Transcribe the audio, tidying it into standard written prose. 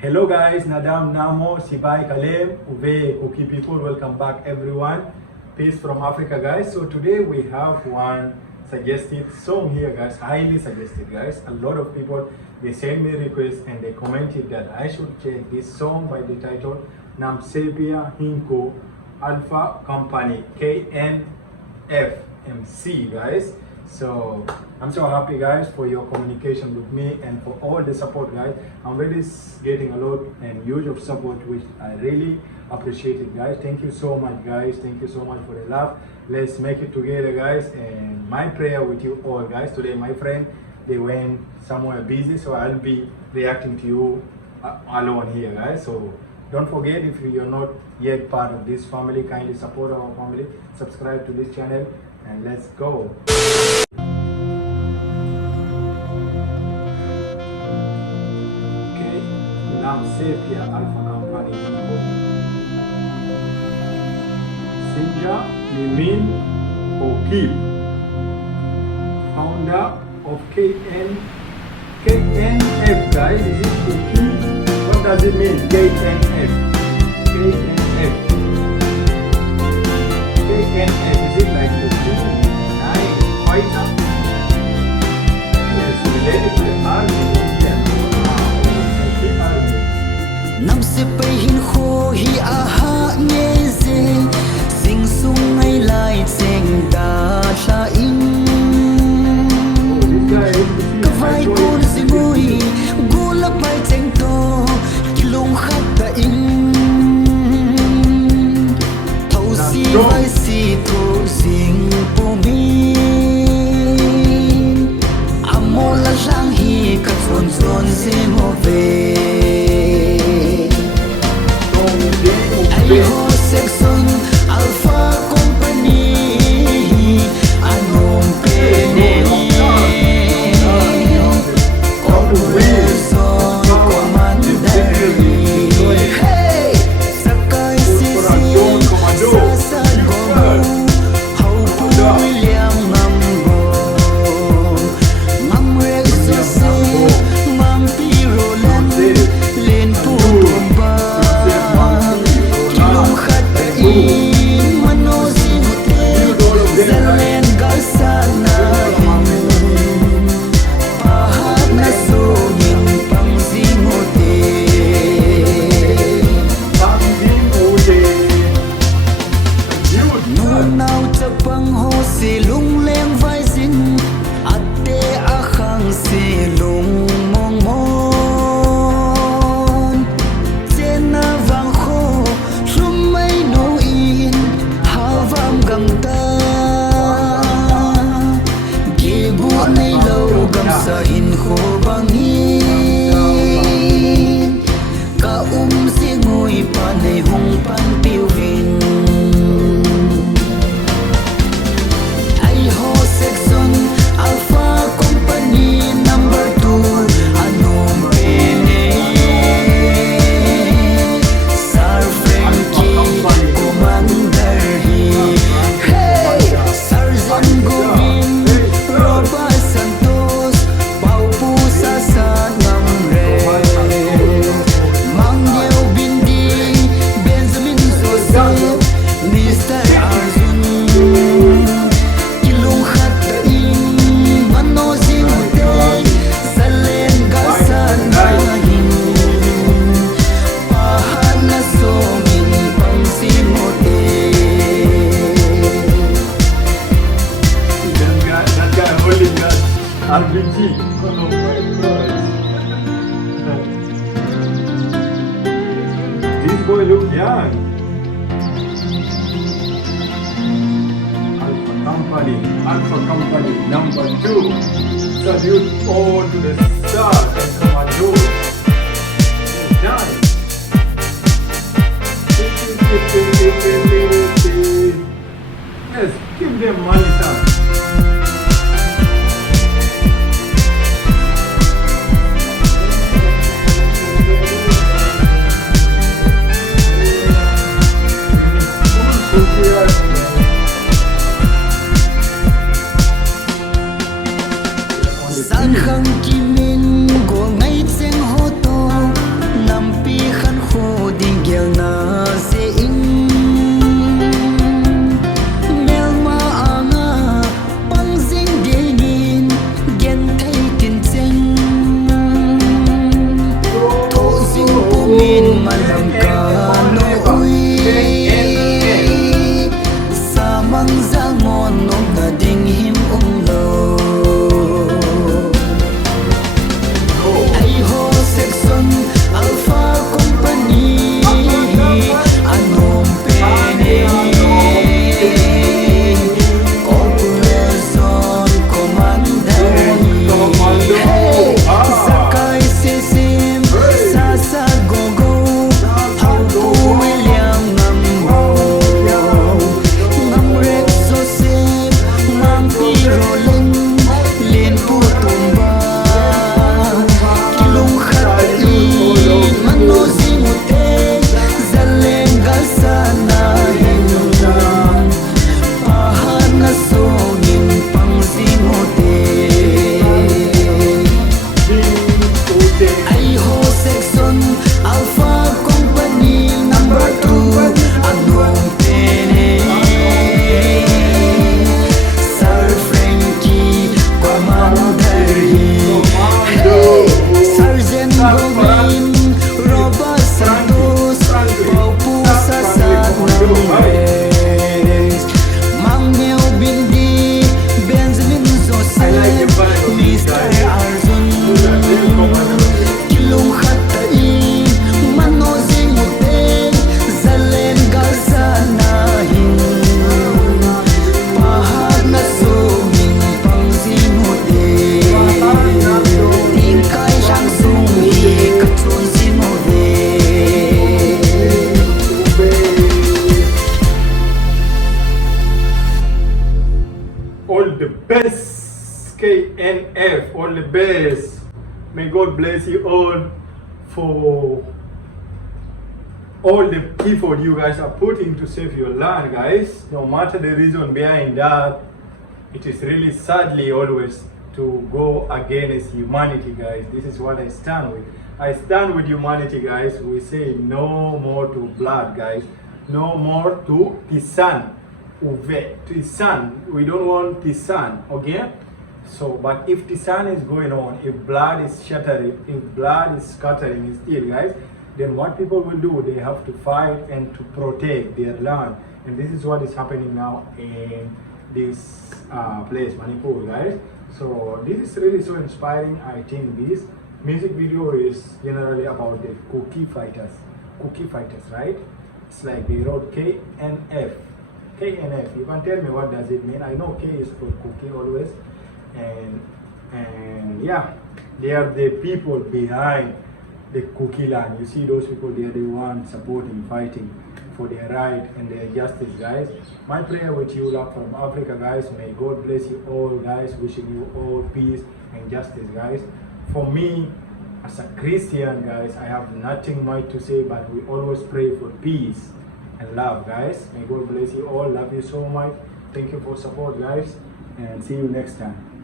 Hello guys, Nadam Namo, Sepai Kalem, Uve, Kuki people, welcome back everyone. Peace from Africa guys. So today we have one suggested song here guys, highly suggested guys. A lot of people, they send me requests and they commented that I should check this song by the title Nam Sepai Hinkho Alpha Company KNF MC guys. So I'm so happy guys for your communication with me and for all the support guys. I'm really getting a lot and huge of support, which I really appreciate it guys. Thank you so much guys. Thank you so much for the love. Let's make it together guys. And my prayer with you all guys. Today my friend, they went somewhere busy, so I'll be reacting to you alone here guys. So don't forget, if you're not yet part of this family, kindly support our family, subscribe to this channel, and let's go. Okay, Nam Sepai Alpha Company Sinja Mimin Haokip, founder of KNF guys. Is it Kuki? What does it mean? KNF. KNF, is it like Kuki? Nice. Fighter? Yes, related to the army. Yes. Wow. Nam Sepai Hinkho hi aha nghe ze sing sung ngay lai cheng da tha in ka vai kun zingui gula pai cheng to kilung khat da in thau si vai si to sing po mi amola jang hi ka chon chon se mo ve Hilou section Alpha Company anom pene operation commander hey sakai sisi sasa gomo how pu William nambo namrek sose mampiro len pu bomba sa Hinkho bangin ka singoy panay hong panpiwin ay ho section Alpha Company number 2 anom pene Sir Frankie Commander hi hey Sergeant Govin Robert Santos Paupu Sasa Namre Mangyeo Bindi Benjamin Joseph Mr. Arjun Kilung Khatain Manozing Meitei Salen Gasan Nahin Pahan na Songin Pangsimote That guy holding that RPG. Oh my God. This boy look young. Alpha Company number 2. Salute all to the stars and commandos. Well done. Yes, give them money, son. San khang kim min go ngay cheng ho to nam pi khan kho ding gel na se in mel ma anga pang sing de nin gen thai tin cheng tho sing pu min man lam ka no ui sa mang za ngon nom da ding him lo section alpha company anom pene corporation commander hey sakai sesim sasa gogo how to william nambo namrek joseph mampi rolling len putumba Best KNF, all the best. May God bless you all for all the effort you guys are putting to save your land, guys. No matter the reason behind that, it is really sadly always to go against humanity, guys. This is what I stand with. I stand with humanity, guys. We say no more to blood, guys. No more to Tisan. Tisan. We don't want Tisan, okay? So, but if Tisan is going on, if blood is shattering, if blood is scattering still, guys, then what people will do, they have to fight and to protect their land. And this is what is happening now in this place, Manipur, guys. So this is really so inspiring. I think this music video is generally about the Kuki fighters, right? It's like they wrote KNF. KNF, you can tell me what does it mean. I know K is for Kuki always, and yeah, they are the people behind the Kukiland. You see those people, they are the ones supporting, fighting for their right and their justice, guys. My prayer with you love from Africa, guys. May God bless you all, guys. Wishing you all peace and justice, guys. For me, as a Christian, guys, I have nothing much to say, but we always pray for peace and love, guys. May God bless you all. Love you so much. Thank you for support, guys, and see you next time.